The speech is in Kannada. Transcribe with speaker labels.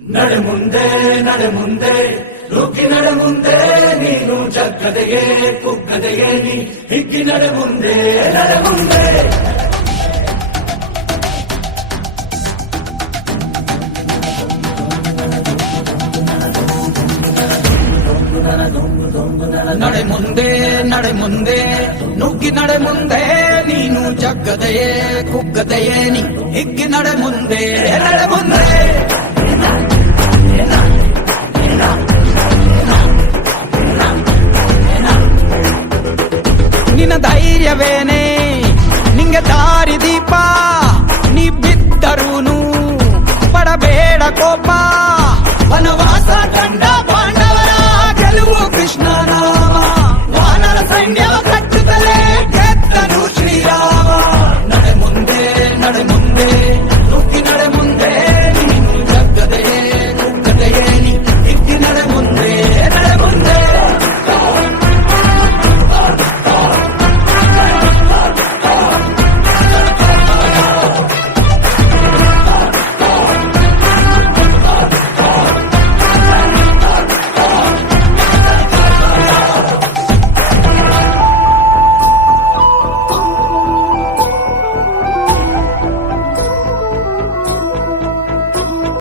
Speaker 1: ನಡೆ ಮುಂದೆ ನಡೆ ಮುಂದೆ ನುಗ್ಗಿ ನಡೆ ಮುಂದೆ ನೀನು ಜಗ್ಗದೆಯೇ, ಕುಗ್ಗದೆಯೇ, ನೀ ಹಿಗ್ಗಿ ನಡೆ ಮುಂದೆ ನಡೆ ಮುಂದೆ ನಡೆ ಮುಂದೆ ನಡೆ ಮುಂದೆ ನುಗ್ಗಿ ನಡೆ ಮುಂದೆ ನೀನು ಜಗ್ಗದೆಯೇ, ಕುಗ್ಗದೆಯೇ, ನೀ ಹಿಗ್ಗಿ ನಡೆ ಮುಂದೆ ನಡೆ ಮುಂದೆ ya viene